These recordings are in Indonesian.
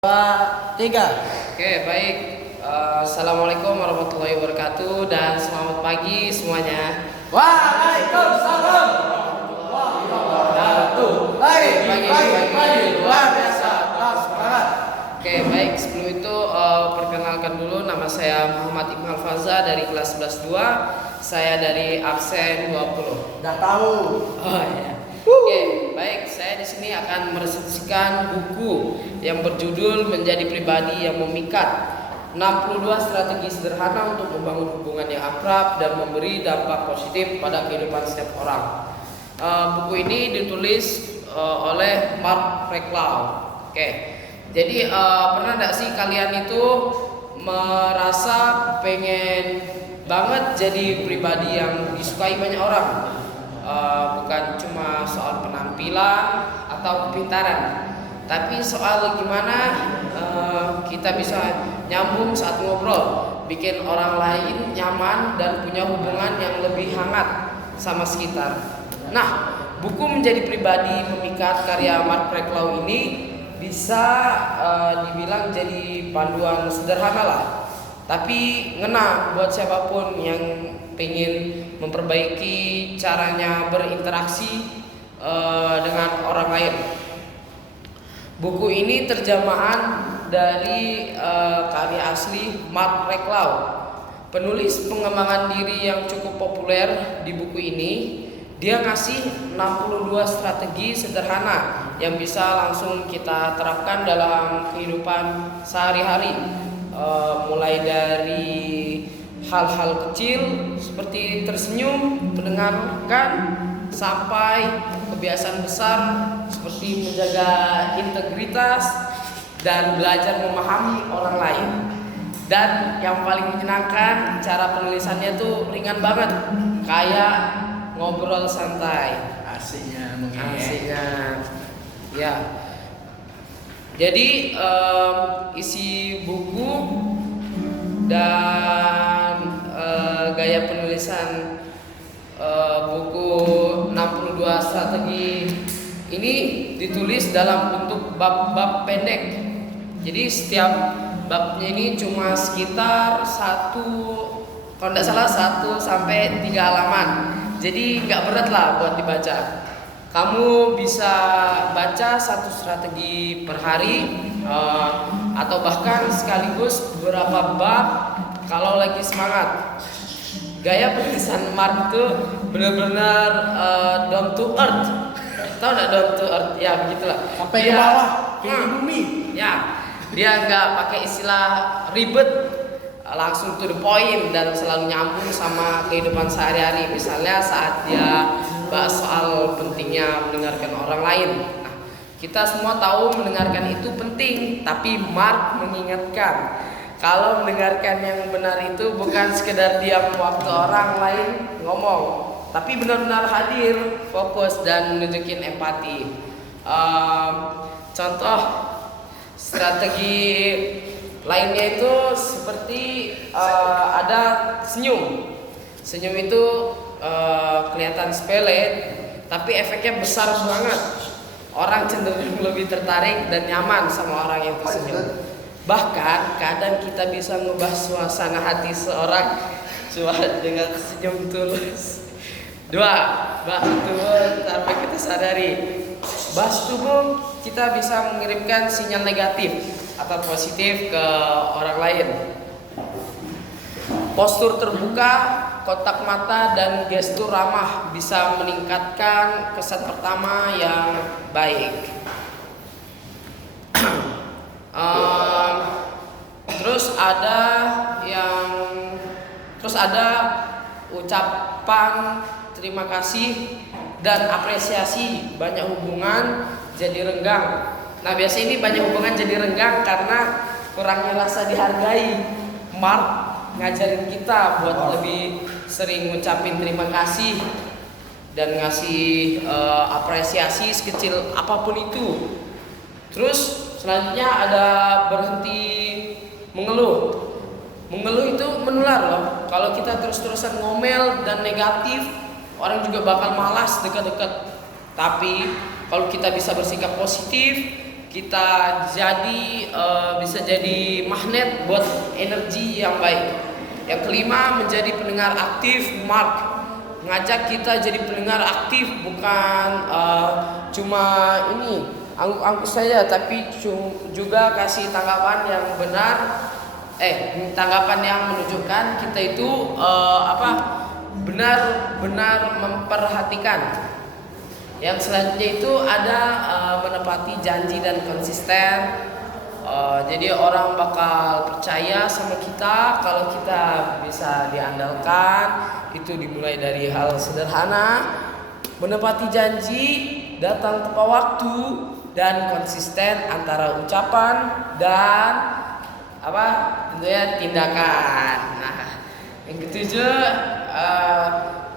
Dua, tiga. Oke, baik. Assalamualaikum warahmatullahi wabarakatuh dan selamat pagi semuanya. Waalaikumsalam warahmatullahi wabarakatuh. Baik, pagi luar biasa. Semangat. Oke, baik. Sebelum itu perkenalkan dulu, nama saya Muhammad Iqbal Faza dari kelas 11-2. Saya dari absen 20. Udah tahu. Oh ya. Oke, baik. Saya di sini akan meresensikan buku yang berjudul Menjadi Pribadi yang Memikat. 62 strategi sederhana untuk membangun hubungan yang akrab dan memberi dampak positif pada kehidupan setiap orang. Buku ini ditulis oleh Mark Reclau. Oke, jadi pernah nggak sih kalian itu merasa pengen banget jadi pribadi yang disukai banyak orang? Bukan cuma soal penampilan atau kepintaran, tapi soal gimana kita bisa nyambung saat ngobrol, bikin orang lain nyaman dan punya hubungan yang lebih hangat sama sekitar. Nah, buku Menjadi Pribadi Memikat karya Mark Reclau ini bisa dibilang jadi panduan sederhana lah, tapi ngena buat siapapun yang pengen memperbaiki caranya berinteraksi dengan orang lain. Buku ini terjemahan dari karya asli Mark Reclau, penulis pengembangan diri yang cukup populer. Di buku ini dia ngasih 62 strategi sederhana yang bisa langsung kita terapkan dalam kehidupan sehari-hari, mulai dari hal-hal kecil seperti tersenyum, mendengarkan, sampai kebiasaan besar seperti menjaga integritas dan belajar memahami orang lain. Dan yang paling menyenangkan, cara penulisannya tuh ringan banget, kayak ngobrol santai. Asiknya Asiknya, ya. Jadi isi buku dan gaya penulisan buku 62 strategi ini ditulis dalam bentuk bab-bab pendek. Jadi setiap babnya ini cuma sekitar kalau tidak salah 1 sampai 3 halaman. Jadi nggak berat lah buat dibaca. Kamu bisa baca 1 strategi per hari, atau bahkan sekaligus beberapa bab kalau lagi semangat. Gaya penulisan Mark itu benar-benar down to earth. Tahu nggak down to earth? Ya begitulah. Sampai ke bawah, ke bumi. Ya, dia nggak pakai istilah ribet, langsung to the point dan selalu nyambung sama kehidupan sehari-hari. Misalnya saat dia bahas soal pentingnya mendengarkan orang lain. Nah, kita semua tahu mendengarkan itu penting, tapi Mark mengingatkan kalau mendengarkan yang benar itu bukan sekedar diam waktu orang lain ngomong, tapi benar-benar hadir, fokus dan nunjukin empati. Contoh strategi lainnya itu seperti ada senyum. Senyum itu kelihatan sepele, tapi efeknya besar banget. Orang cenderung lebih tertarik dan nyaman sama orang yang tersenyum. Bahkan kadang kita bisa ngubah suasana hati seorang cuma dengan senyum tulus. 2. Bahas tubuh tanpa kita sadari. Bahas tubuh kita bisa mengirimkan sinyal negatif atau positif ke orang lain. Postur terbuka, kontak mata dan gestur ramah bisa meningkatkan kesan pertama yang baik. Terus ada ucapan terima kasih dan apresiasi. Banyak hubungan jadi renggang. Nah, biasa ini banyak hubungan jadi renggang karena kurangnya rasa dihargai. Mark ngajarin kita buat lebih sering ngucapin terima kasih dan ngasih apresiasi sekecil apapun itu. Terus selanjutnya ada berhenti mengeluh. Mengeluh itu menular loh. Kalau kita terus-terusan ngomel dan negatif, orang juga bakal malas dekat-dekat. Tapi kalau kita bisa bersikap positif, kita bisa jadi magnet buat energi yang baik. Yang kelima, menjadi pendengar aktif. Mark ngajak kita jadi pendengar aktif, bukan cuma ini angguk-angguk saja, tapi juga kasih tanggapan yang benar, tanggapan yang menunjukkan kita itu benar-benar memperhatikan. Yang selanjutnya itu ada menepati janji dan konsisten. Jadi orang bakal percaya sama kita kalau kita bisa diandalkan. Itu dimulai dari hal sederhana, menepati janji, datang tepat waktu, dan konsisten antara ucapan dan tentunya tindakan. Nah, yang ketujuh,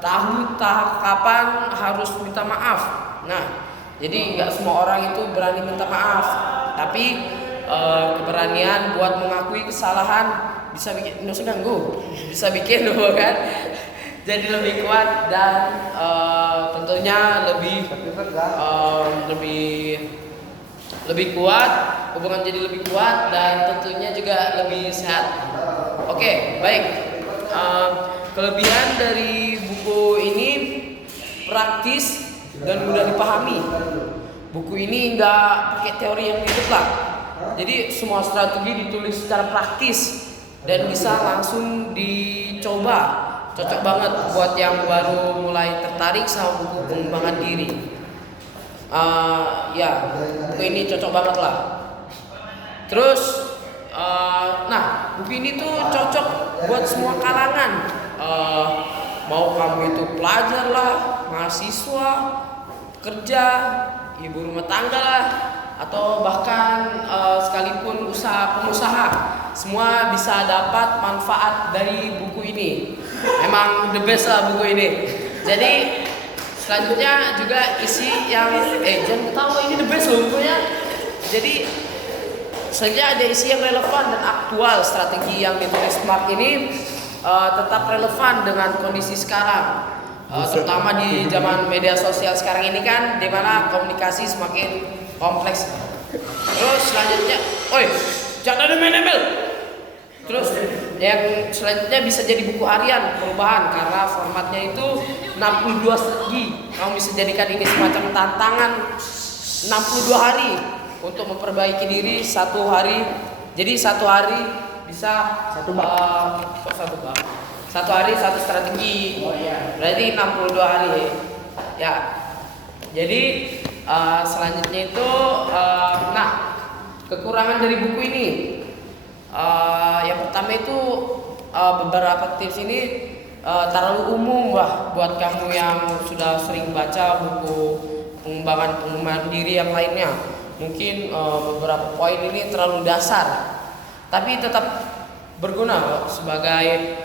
tahu kapan harus minta maaf. Nah, jadi nggak semua orang itu berani minta maaf, tapi keberanian buat mengakui kesalahan bisa bikin bisa bikin kan jadi lebih kuat dan tentunya lebih kuat, hubungan jadi lebih kuat dan tentunya juga lebih sehat. Oke, baik. Kelebihan dari buku ini praktis dan mudah dipahami. Buku ini nggak pakai teori yang ribet lah. Jadi semua strategi ditulis secara praktis dan bisa langsung dicoba. Cocok banget buat yang baru mulai tertarik sama buku pengembangan diri. Buku ini cocok banget lah. Terus, buku ini tuh cocok buat semua kalangan. Mau kamu itu pelajar lah, mahasiswa, kerja, ibu rumah tangga lah, atau bahkan sekalipun pengusaha, semua bisa dapat manfaat dari buku ini. Memang the best lah buku ini. Jadi selanjutnya juga isi yang jangan ketawa, ini the best loh bukunya. Jadi selanjutnya ada isi yang relevan dan aktual. Strategi yang ditulis Mark ini tetap relevan dengan kondisi sekarang, terutama di zaman media sosial sekarang ini kan, di mana komunikasi semakin kompleks. Terus selanjutnya, jangan ada main-main. Terus yang selanjutnya bisa jadi buku harian perubahan karena formatnya itu 62 strategi. Kamu bisa jadikan ini semacam tantangan 62 hari untuk memperbaiki diri satu hari. Jadi satu hari bisa satu hari satu strategi. Berarti 62 hari. Ya. Jadi selanjutnya itu kekurangan dari buku ini. Yang pertama itu beberapa tips ini terlalu umum buat kamu yang sudah sering baca buku pengembangan diri yang lainnya. Mungkin beberapa poin ini terlalu dasar, tapi tetap berguna sebagai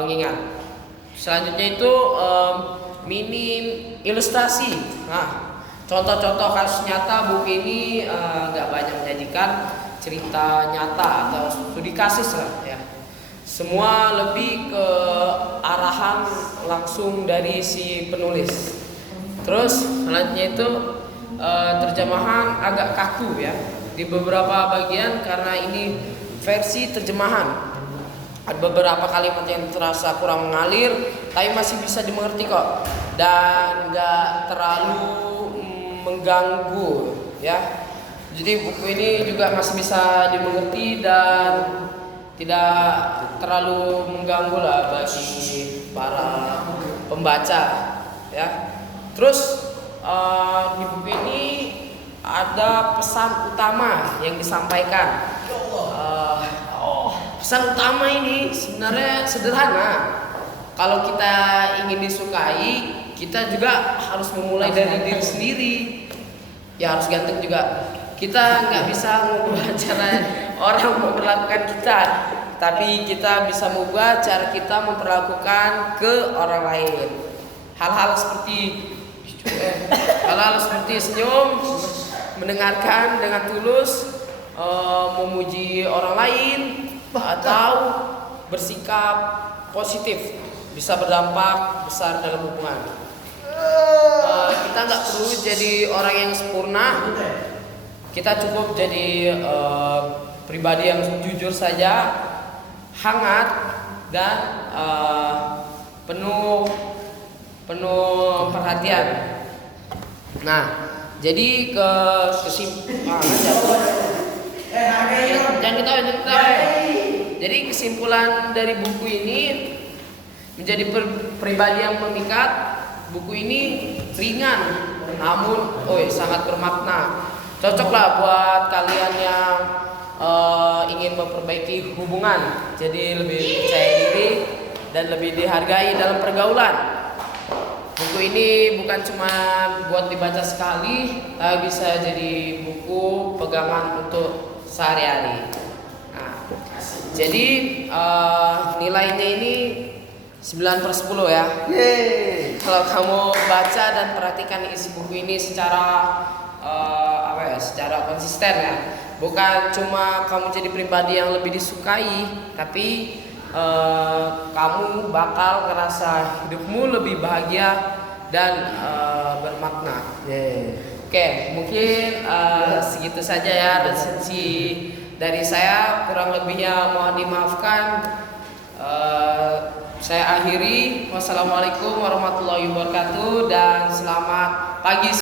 pengingat. Selanjutnya itu minim ilustrasi. Nah, contoh-contoh kasus nyata buku ini nggak banyak menyajikan cerita nyata atau studi kasus lah ya. Semua lebih ke arahan langsung dari si penulis. Terus selanjutnya itu terjemahan agak kaku ya di beberapa bagian karena ini versi terjemahan. Ada beberapa kalimat yang terasa kurang mengalir, tapi masih bisa dimengerti kok dan nggak terlalu mengganggu ya. Jadi buku ini juga masih bisa dimengerti dan tidak terlalu mengganggu lah bagi para pembaca ya. Terus di buku ini ada pesan utama yang disampaikan. Pesan utama ini sebenarnya sederhana. Kalau kita ingin disukai, kita juga harus memulai dari diri sendiri. Ya harus ganteng juga. Kita nggak bisa mengubah cara orang memperlakukan kita, tapi kita bisa mengubah cara kita memperlakukan ke orang lain. Hal-hal seperti senyum, mendengarkan dengan tulus, memuji orang lain, atau bersikap positif bisa berdampak besar dalam hubungan. Kita nggak perlu jadi orang yang sempurna, kita cukup jadi pribadi yang jujur saja, hangat dan penuh perhatian. Nah, jadi jangan ketawa. Jadi kesimpulan dari buku ini, menjadi pribadi yang memikat. Buku ini ringan, namun sangat bermakna. Cocoklah buat kalian yang ingin memperbaiki hubungan, jadi lebih percaya diri dan lebih dihargai dalam pergaulan. Buku ini bukan cuma buat dibaca sekali, tapi bisa jadi buku pegangan untuk sehari-hari. Nah, jadi nilainya ini 9/10 ya. Yeay. Kalau kamu baca dan perhatikan isi buku ini secara secara konsisten ya, bukan cuma kamu jadi pribadi yang lebih disukai, tapi kamu bakal ngerasa hidupmu lebih bahagia dan bermakna. Oke, mungkin segitu saja ya resensi dari saya. Kurang lebihnya mohon dimaafkan. Saya akhiri. Wassalamualaikum warahmatullahi wabarakatuh dan selamat pagi.